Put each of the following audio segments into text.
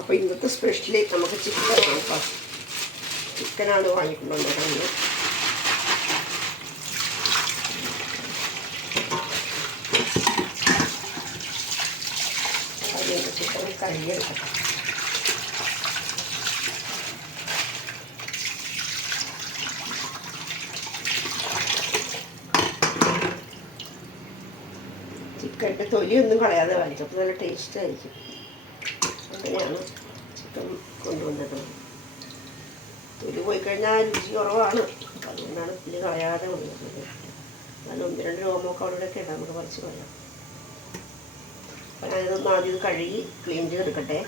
അപ്പോൾ ഇന്നത്തെ സ്പെഷ്യലി നമുക്ക് ചിക്കൻ നോക്കാം. ചിക്കനാണ് വാങ്ങിക്കൊണ്ടുവന്നത്. അതിൻ്റെ ചിക്കൻ കഴുകിയെടുക്കാം. ചിക്കൻ്റെ തൊലിയൊന്നും കളയാതെ വാങ്ങിക്കും. അപ്പോൾ നല്ല ടേസ്റ്റ് ആയിരിക്കും. അങ്ങനെയാണ് ചിക്കൻ കൊണ്ടുവന്നത്. തൊലി പോയി കഴിഞ്ഞാൽ രുചി കുറവാണ്. അതുകൊണ്ടാണ് തൊലി കളയാതെ കൊണ്ടുവന്നത്. എന്നാലും 1-2 രോമൊക്കെ അവിടെയൊക്കെ ഇടാം, നമുക്ക് പറിച്ച് കളയാം. അപ്പം ഞാനിതൊന്ന് ആദ്യം ഇത് കഴുകി ക്ലീൻ ചെയ്തെടുക്കട്ടെ.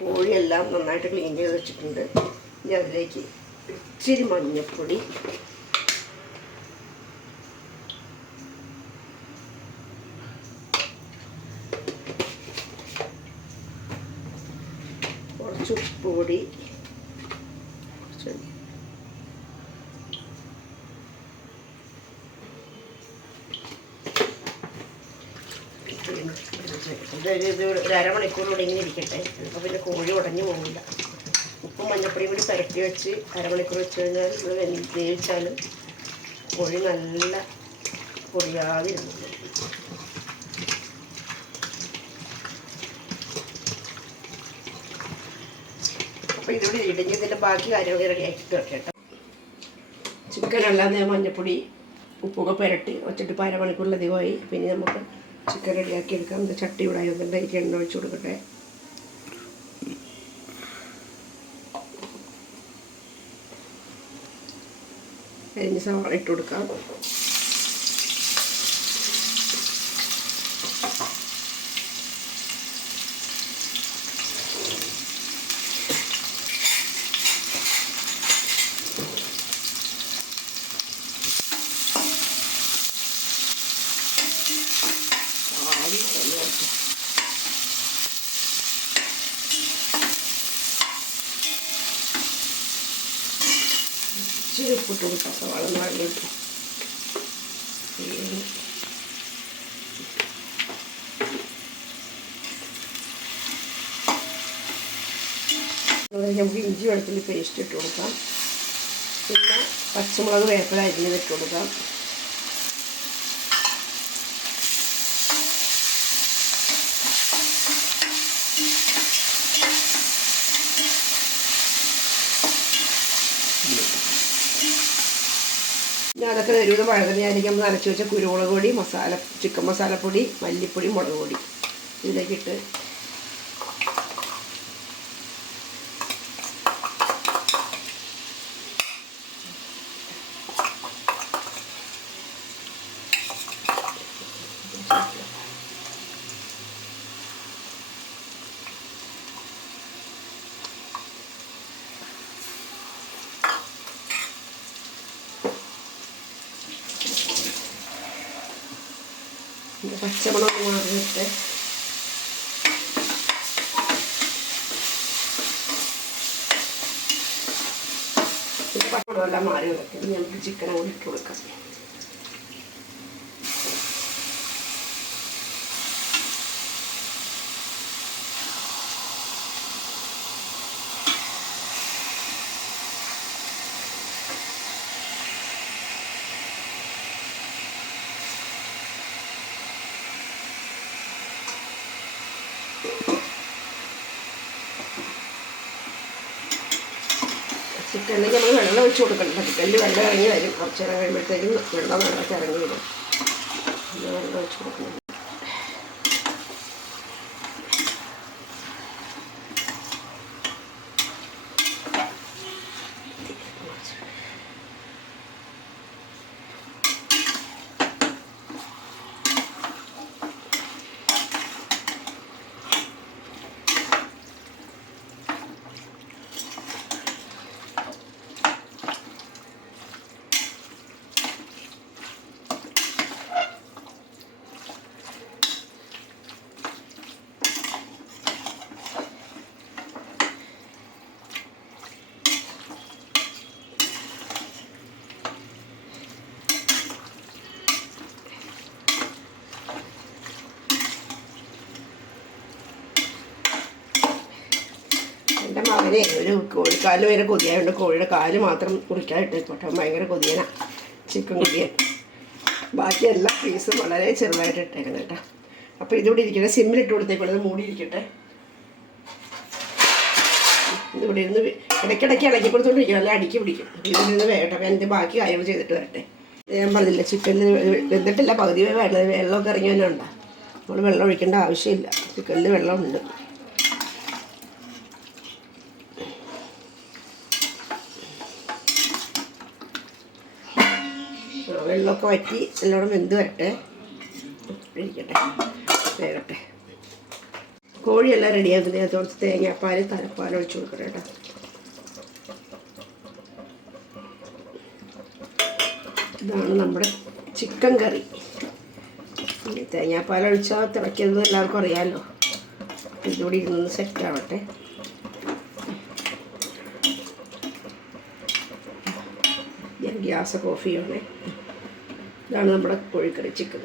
കോഴിയെല്ലാം നന്നായിട്ട് ക്ലീൻ ചെയ്ത് വെച്ചിട്ടുണ്ട്. ഇനി അതിലേക്ക് ഇച്ചിരി മഞ്ഞൾപ്പൊടി, കുറച്ച് ഉപ്പ് പൊടി, ഇത് 1 അരമണിക്കൂർ ഇങ്ങനെ ഇരിക്കട്ടെ. അപ്പോൾ പിന്നെ കോഴി ഉടഞ്ഞു പോകില്ല. ഉപ്പും മഞ്ഞപ്പൊടിയും കൂടി പുരട്ടി വെച്ച് അരമണിക്കൂർ വെച്ച് കഴിഞ്ഞാൽ ഇത് വേവിച്ചാലും കോഴി നല്ല പൊടിയാതിരുന്നു. അപ്പോൾ ഇതിവിടെ ഇടിഞ്ഞതിൻ്റെ ബാക്കി കാര്യങ്ങൾ റെഡിയാക്കിയിട്ട് വെക്കട്ടെ. ചിക്കനെല്ലാം ഞാൻ മഞ്ഞപ്പൊടി ഉപ്പൊക്കെ പുരട്ടി വെച്ചിട്ട് ഇപ്പോൾ അരമണിക്കൂറിലധികമായി. പിന്നെ നമുക്ക് ചിക്കൻ റെഡിയാക്കി എടുക്കാം. ഇത് ചട്ടി ഇവിടെ അതിലേക്ക് എണ്ണ ഒഴിച്ച് കൊടുക്കട്ടെ. അരിഞ്ഞ് സവാള ഇട്ട് കൊടുക്കാം. ഇച്ചിരി ഉപ്പിട്ട് കൊടുക്കാം. സവാള നാളിലിട്ട് നമുക്ക് ഇഞ്ചി വെളുത്തുള്ളി പേസ്റ്റ് ഇട്ട് കൊടുക്കാം. പിന്നെ പച്ചമുളക് വേപ്പില അരിഞ്ഞ് ഇട്ട് കൊടുക്കാം. പിന്നെ അതൊക്കെ ഒരുവിധ വഴുതനയായിരിക്കും. നമ്മൾ നനച്ച് വെച്ച കുരുമുളക് പൊടി, ചിക്കൻ മസാലപ്പൊടി, മല്ലിപ്പൊടി, മുളക് പൊടി ഇതിലേക്കിട്ട് പച്ചമുളക് മാറിയിട്ട് പിന്നെ പച്ചമുളകെല്ലാം മാറി വരട്ടെ. നമുക്ക് ചിക്കൻ കൂടി ഇട്ട് കൊടുക്കാം. ചിക്കനിലേക്ക് നമ്മൾ വെള്ളം ഒഴിച്ച് കൊടുക്കണം. ചിക്കനിൽ വെള്ളം ഇറങ്ങി വരും. കുറച്ച് നേരം കഴിയുമ്പോഴത്തേക്കും വെള്ളം ഇറങ്ങി വരും. വെള്ളം ഒഴിച്ച് കൊടുക്കണം. മകനെ ഒരു കോഴിക്കാല് ഭയങ്കര കൊതിയായതുകൊണ്ട് കോഴിയുടെ കാല് മാത്രം മുറിക്കാതിട്ടേക്കോട്ടെ. ഭയങ്കര കൊതിയനാണ് ചിക്കൻ കൊതിയൻ. ബാക്കി എല്ലാ പീസും വളരെ ചെറുതായിട്ട് ഇട്ടേക്കണം കേട്ടോ. അപ്പോൾ ഇതിവിടെ ഇരിക്കട്ടെ, സിമ്മിലിട്ട് കൊടുത്തേക്കോളൂ, ഇത് മൂടിയിരിക്കട്ടെ. ഇതിവിടെ ഇരുന്ന് ഇടയ്ക്കിടയ്ക്ക് ഇളക്കി കൊടുത്തോണ്ടിരിക്കണം, അല്ലെ അടുക്കി പിടിക്കും. ഇതിൽ നിന്ന് വേട്ടെ. അപ്പം എൻ്റെ ബാക്കി കാര്യങ്ങൾ ചെയ്തിട്ട് വരട്ടെ. ഞാൻ പറഞ്ഞില്ല ചിക്കനിൽ വെന്തിട്ടില്ല, പകുതി വേണ്ടത് വെള്ളമൊക്കെ ഇറങ്ങി തന്നെ ഉണ്ടാകും. നമ്മൾ വെള്ളം ഒഴിക്കേണ്ട ആവശ്യമില്ല, ചിക്കനിൽ വെള്ളമുണ്ട്. വെള്ളമൊക്കെ വറ്റി നല്ലോണം വെന്ത് വരട്ടെ, ഇരിക്കട്ടെ, വേകട്ടെ. കോഴിയെല്ലാം റെഡിയാക്കുന്നത് ഞാൻ കുറച്ച് തേങ്ങാപ്പാൽ തലപ്പാൽ ഒഴിച്ച് കൊടുക്കട്ടെ കേട്ടോ. ഇതാണ് നമ്മുടെ ചിക്കൻ കറി. തേങ്ങാപ്പാൽ ഒഴിച്ചാൽ തിളയ്ക്കുന്നത് എല്ലാവർക്കും അറിയാമല്ലോ. ഇതുകൂടി ഇരുന്ന് സെറ്റാവട്ടെ. ഞാൻ ഗ്യാസൊക്കെ ഓഫ് ചെയ്യണേ. ഇതാണ് നമ്മുടെ കോഴിക്കറി ചിക്കൻ.